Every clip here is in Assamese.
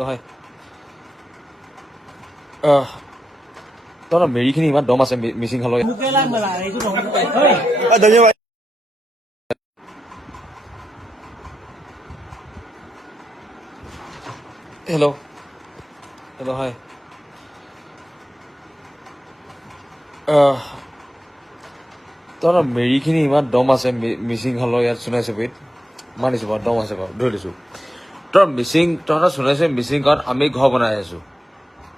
নহয় তহঁতৰ মেৰিখিনি ইমান দম আছে মিচিং খালৈ ধন্যবাদ হেল্ল' হেল্ল' হয় তহঁতৰ মেৰিখিনি ইমান দম আছে মিচিং হলৰ ইয়াত সোণাই চুবুৰীত মানিছোঁ বাৰু দম আছে বাৰু ধৰি দিছোঁ তহঁতৰ সোণাই চুবুৰীত মিচিং গাঁৱত আমি ঘৰ বনাই আছোঁ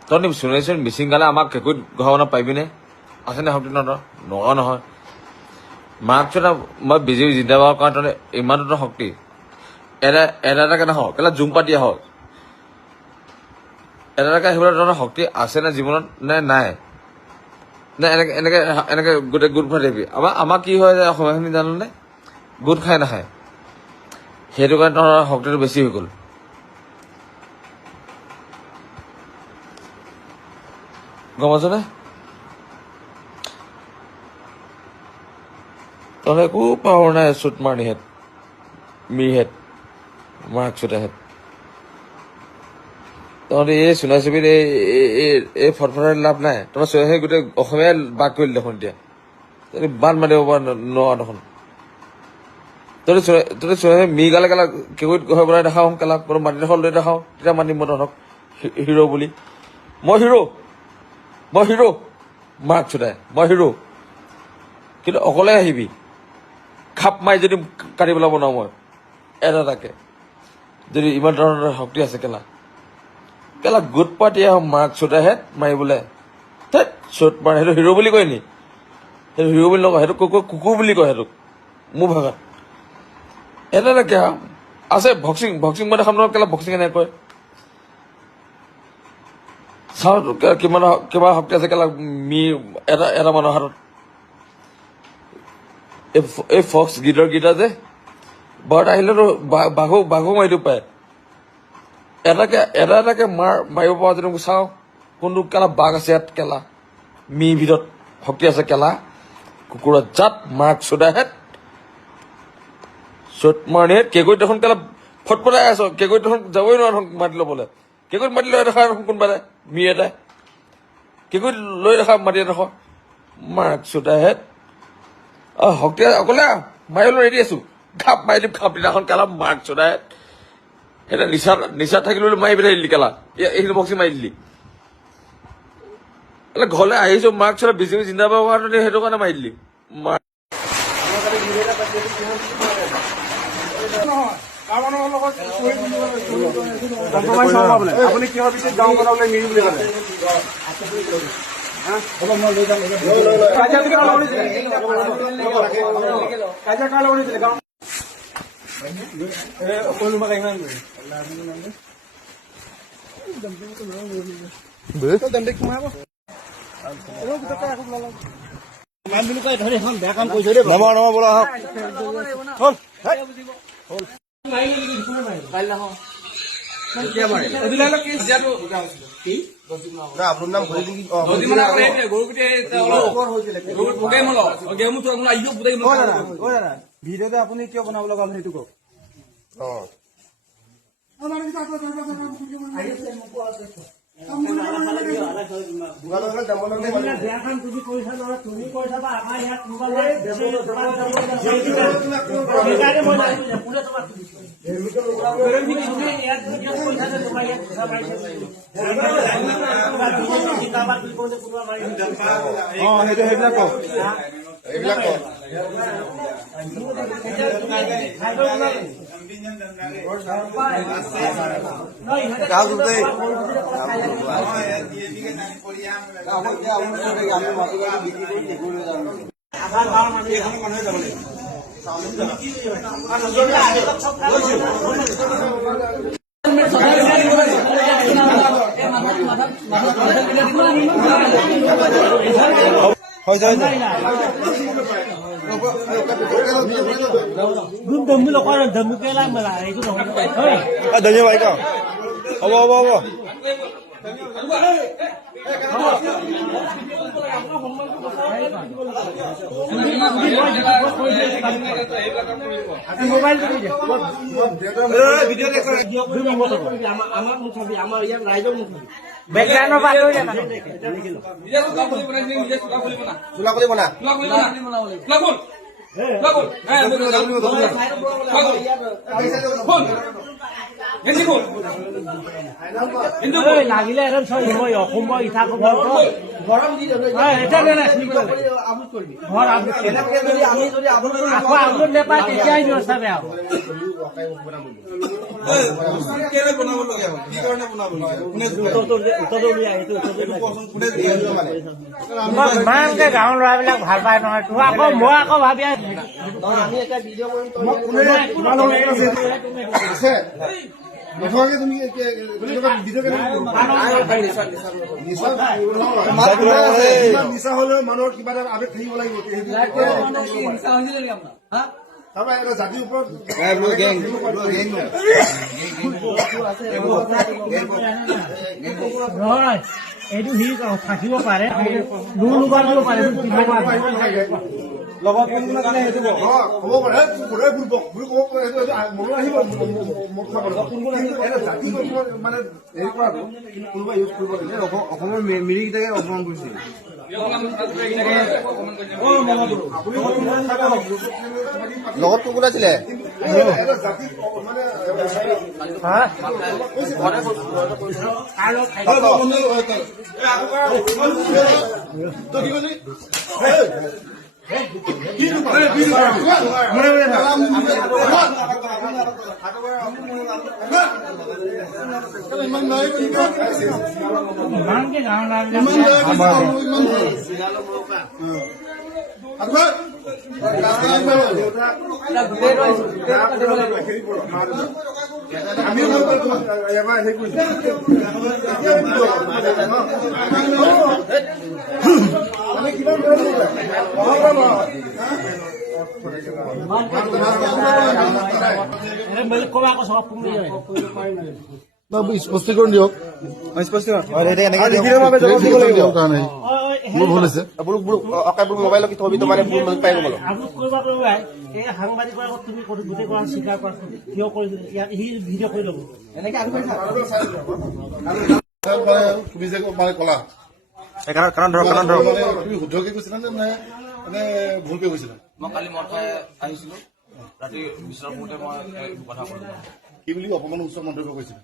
তহঁতি সোণাই চুবুৰীত মিচিং গালে আমাক কেকুৰিত ঘৰ বনাব পাৰিবিনে আছেনে শক্তি তহঁতৰ নগাঁও নহয় মাক চোৱা মই বিজেপি জিন্দাবাদৰ কাৰণে তহঁতে ইমানটো শক্তি এটা এটাকে নাহক কেলা জুম পাতি আহক এটাকে আহিবলৈ তহঁতৰ শক্তি আছে নে জীৱনত নে নাই নে এনেকে গোটেই গোট খাই থাকিবি আমাৰ কি হয় যে অসমীয়াখিনি জানোনে গোট খাই নাখায় সেইটো কাৰণে তহঁতৰ শক্তিটো বেছি হৈ গ'ল গম পাইছনে তহঁতে একো পাৱাৰ নাই চুট মাৰনিহেঁত মিৰিহেঁত মাক চুটাহেঁত তহঁতে এই সোণাই চুবুৰীত এই ফটফটাই লাভ নাই তোমাৰ সেই গোটেই অসমীয়াই বাক কৰিলে দেখোন এতিয়া তহঁতি বান্ধ মাৰিব পৰা নোৱাৰ দেখোন তহঁতি সোণাই মিৰি গালে কেলা কেকুৰিত ঘৰ বনাই দেখাওঁ কেলা কোনো মাটিডোখৰ লৈ দেখাওঁ তেতিয়া মানিম মই তহঁতক হিৰ' বুলি মই হিৰ' মাক চুটাই মই হিৰ' কিন্তু অকলে আহিবি খাপ মাৰি যদি কাটি পেলাব নোৱাৰো মই এটাকে যদি ইমান ধৰণৰ শক্তি আছে কেলা গোট পাতি আহোঁ মাক চুটাইহেঁত মাৰিবলৈ ধেত চুট মাৰ সেইটো হিৰ' বুলি কয় নি সেইটো হিৰ' বুলি নকয় সেইটো কুকুৰ বুলি কয় সেইটোক মোৰ ভাষাত এটাকে আছে বক্সিং মই দেখাম নহয় কেলা বক্সিং এনেকৈ কয় চাওঁ কিমান শক্তি আছে কেলা এটা মানুহৰ হাতত এই ফক্স গীতৰ যে বাৰত আহিলেতো বাঘো মাৰি দিব পাৰে এটাকে মাৰিব পৰা যদি মোক চাওঁ কোনটো কেলা বাঘ আছে ইয়াত কেলা মিৰ ভিতৰত শক্তি আছে কেলা কুকুৰত জাত মাক চুদাহেঁত চুট মাৰনিহেঁত কেকুৰিত দেখোন কেলা ফটফটাই আছ কেকুৰিত দেখোন যাবই নোৱাৰো মাতি ল'বলৈ কেকুৰিত মাতি লৈ দেখা দেখোন কোনোবা মিৰ এটাই কেকুৰিত লৈ দেখা মাতি এডোখৰ মাক চুদাহেঁত শক্তি অকলে মাৰিবলৈ ৰেডি আছো ঘাপ মাৰি দিম খাপ দিনাখন কেলা মাক চুদাহেঁত এটা নিচাত থাকিলে মাৰি পেলাই দিলি কেলা এইখিনি বক্সি মাৰি দিলি ঘৰলৈ আহিছো মাক চলা বিজেপি জিন্দাবাদ কাৰণে সেইটো কাৰণে মাৰি দিলি আপুনি কি ভাবিছে গাঁও বনাবলৈ মিৰি বুলি ক'লে ভিডিঅ'তে আপুনি কিয় বনাব লগা হ'ল সেইটো কওক সেইবিলাক কওক ধন্যবাদ হ'ব বেকগ্ৰাউণ্ডৰ পৰা লৈ যাবা চোলা কৰি বনা লাগিলে এজন মই অসমৰ ইচ্ছা গৰম দি আকৌ আপলোড নেপায় তেতিয়াই নচাবে আৰু ইমানকে গাঁৱৰ ল'ৰাবিলাক ভাল পায় নহয় তোৰ আকৌ মই আকৌ ভাবি নোখোৱাকে তুমি নিচা হলেও মানুহৰ কিবা এটা আৱেগ থাকিব লাগিব তাৰপৰা এটা জাতিৰ ওপৰত এইটো সি থাকিব পাৰে লুবাৰিব পাৰে লগত হ'ব পাৰে ক'ব পাৰে মনত আহিব এটা জাতি মানে হেৰি কৰাটো কোনোবা ইউজ কৰিব লাগে অসমৰ মিৰিকেইটাকে অপমান কৰিছিল লগত কোন আছিলে ইমানকে গাঁৱৰ আমি এবাৰ হেৰি কৰিছো ক'বা আকৌ চব স্পষ্টীকৰণ দিয়ক মোবাইল এই সাংবাদিকৰ আগত তুমি গোটেই কৰা স্বীকাৰ কৰা কিয় কৰিছিল ইয়াত সি ভিডিঅ' কৰি ল'ব এনেকে তুমি যে মানে কলা তুমি শুদ্ধকে কৈছিলা নে মানে ভুলকে কৈছিলা মই কালি মদ খাই আহিছিলো ৰাতি বিচনাত শুওঁতে মই কথা ক'লো কি বুলি অপমান উচ্চ মন্তব্য কৰিছিলা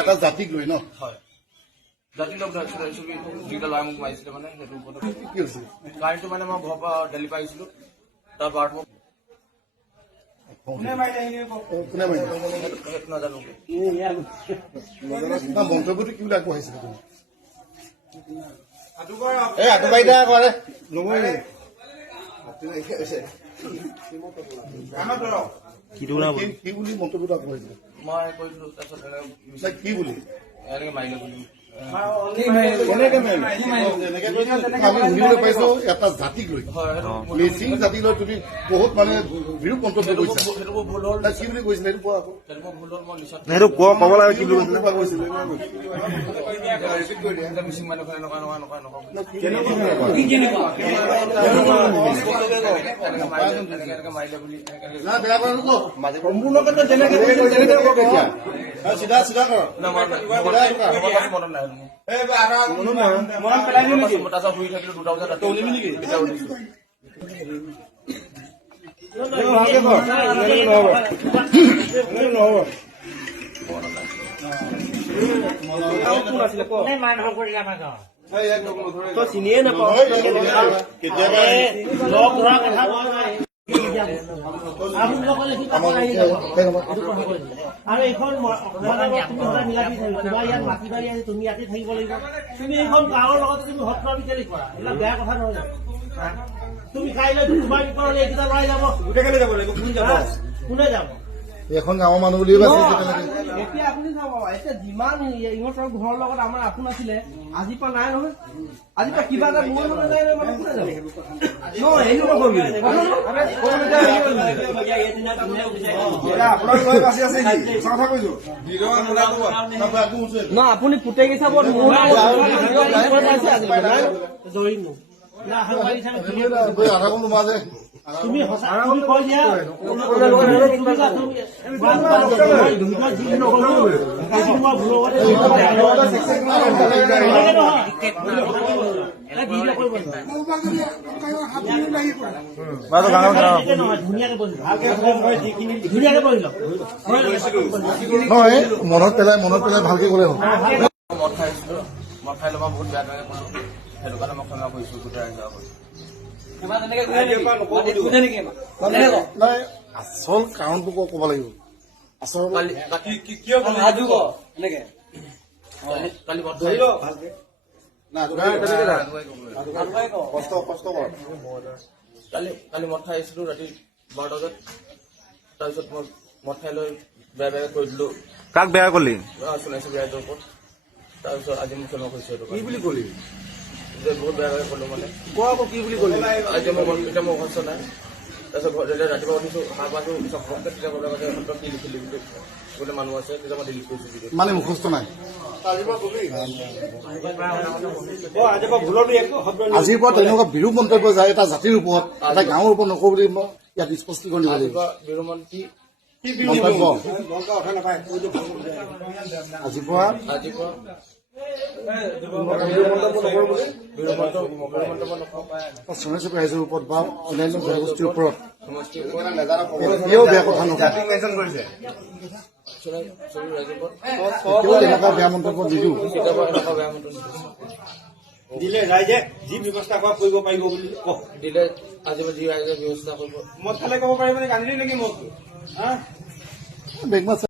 এটা জাতিক লৈ ন হয় জাতি লগ যিকেইটা ল'ৰাই মোক মাৰিছিলে মানে সেইটো ওপৰত কি হৈছিল কাৰেণ্টটো মানে মই ঘৰৰ পৰা দিল্লীৰ পৰা আহিছিলো তাৰ বাৰত মোক কোনে মাৰিলে সেইটো নাজানো মন্তব্যটো কি বুলি আগবঢ়াইছিলে তুমি কি বুলি মন্তব্যটো আগবঢ়াইছিলে মই কৰিলো তাৰপিছত কি বুলি এনেকে মাৰিলে বুলি আমি শুনিবলৈ পাইছো এটা জাতিক লৈ মিচিং জাতিক লৈ তুমি বহুত মানে বিৰূপ মন্তব্য কৰিছা সেইটো মোৰ ভুল হ'ল কি বুলি কৈছিলে সেইটো কোৱা আকৌ সেইটো মোৰ ভুল হ'ল মই নিশ্চয় সেইটো ক'ব লাগে কি বুলি কৈছিলে মিচিং মানুহ এনেকুৱা মাৰিলে বুলি বেয়া কৰা নকওঁ সম্পূৰ্ণকে যেনেকে চিধা চিধা কৰ মনত নাই তাৰপিছত শুই থাকিলো 2টা বজাত ৰাতি নেকি মাৰধৰ কৰিলে আমাৰ গাঁৱত চিনিয়ে নাপাওঁ কেতিয়াবা লগ ধৰা কথা আৰু এইখন তোমাৰ ইয়াত মাটি বাৰী আছে তুমি ইয়াতে থাকিব লাগিব তুমি এইখন গাঁৱৰ লগতে তুমি হত্ৰা বিচাৰি কৰা এইবিলাক বেয়া কথা নহয় তুমি কাইলৈ তোমাৰ বিপদলৈ এইকেইটা লৰাই যাব গোটেইকেইটা যাব লাগিব কোনে যাব এখন গাঁৱৰ মানুহ বুলিয়ে বাচিছে তেনেকে এতিয়া আপুনি চাব এতিয়া যিমান ইহঁতৰ ঘৰৰ লগত আমাৰ আপোন আছিলে আজিৰ পৰা নাই নহয় আজিৰ পৰা কিবা এটা মোৰ মনে নাই নহয় কোনে যাব নহয় সেইটো নকৰিবি নহয় আপুনি পুতেকি চাব মোৰ জৰিম আধা কম তোমাৰ যে তুমি সঁচা তুমি কৈ দিয়া নহয় মনত পেলাই ভালকে ক'লে হ'ল মদ খাইছিলো মদ খাই ল'ব বহুত বেয়া লাগে ক'লো সেইটো কাৰণে মই ক্ষমা কৰিছো গোটেই ৰাইজৰ আগত নাই আচল কাৰণটো ক'ব লাগিব আচল কালি মদ কালি মদ খাই আহিছিলো ৰাতি 12টা বজাত তাৰপিছত মই মদ খাই লৈ বেয়া বেয়া কৰি দিলো কাক বেয়া কৰিলি চলাইছো ৰাইজৰ ওপৰত তাৰপিছত আজি মোক ক্ষমা কৰিছো কি বুলি ক'লি যে বহুত বেয়া বেয়া ক'লো মানে কি বুলি ক'লি আজি মই এতিয়া মই অৱস্থা নাই তাৰপিছত ৰাতিপুৱা উঠিছো সাৰ পাইছো চব তেতিয়া ক'লে কি লিখিলি বুলি গোটেই মানুহ আছে তেতিয়া মই ডিলিট কৰিছো ভিডিঅ' মানে মুখস্থ নাই আজিৰ পৰা তেনেকুৱা বিৰূপ মন্তব্য যায় এটা জাতিৰ ওপৰত এটা গাঁৱৰ ওপৰত নকওঁ বুলি মই ইয়াত স্পষ্টীকৰণ দিব লাগিব বিৰুমন্ত্ৰী মন্তব্য আজিৰ পৰা চৰকাৰী ৰাইজৰ ওপৰত বা অন্যান্য জনগোষ্ঠীৰ ওপৰত এতিয়াও বেয়া কথা নহয় এতিয়াও তেনেকুৱা বেয়া মন্তব্য নিদিওঁ দিলে ৰাইজে যি ব্যৱস্থা কৰিব পাৰিব বুলি কওক দিলে আজি যি ৰাইজে ব্যৱস্থা কৰিব মদ খালে ক'ব পাৰিব নে কান্দিলি নেকি মদ বেগমাছ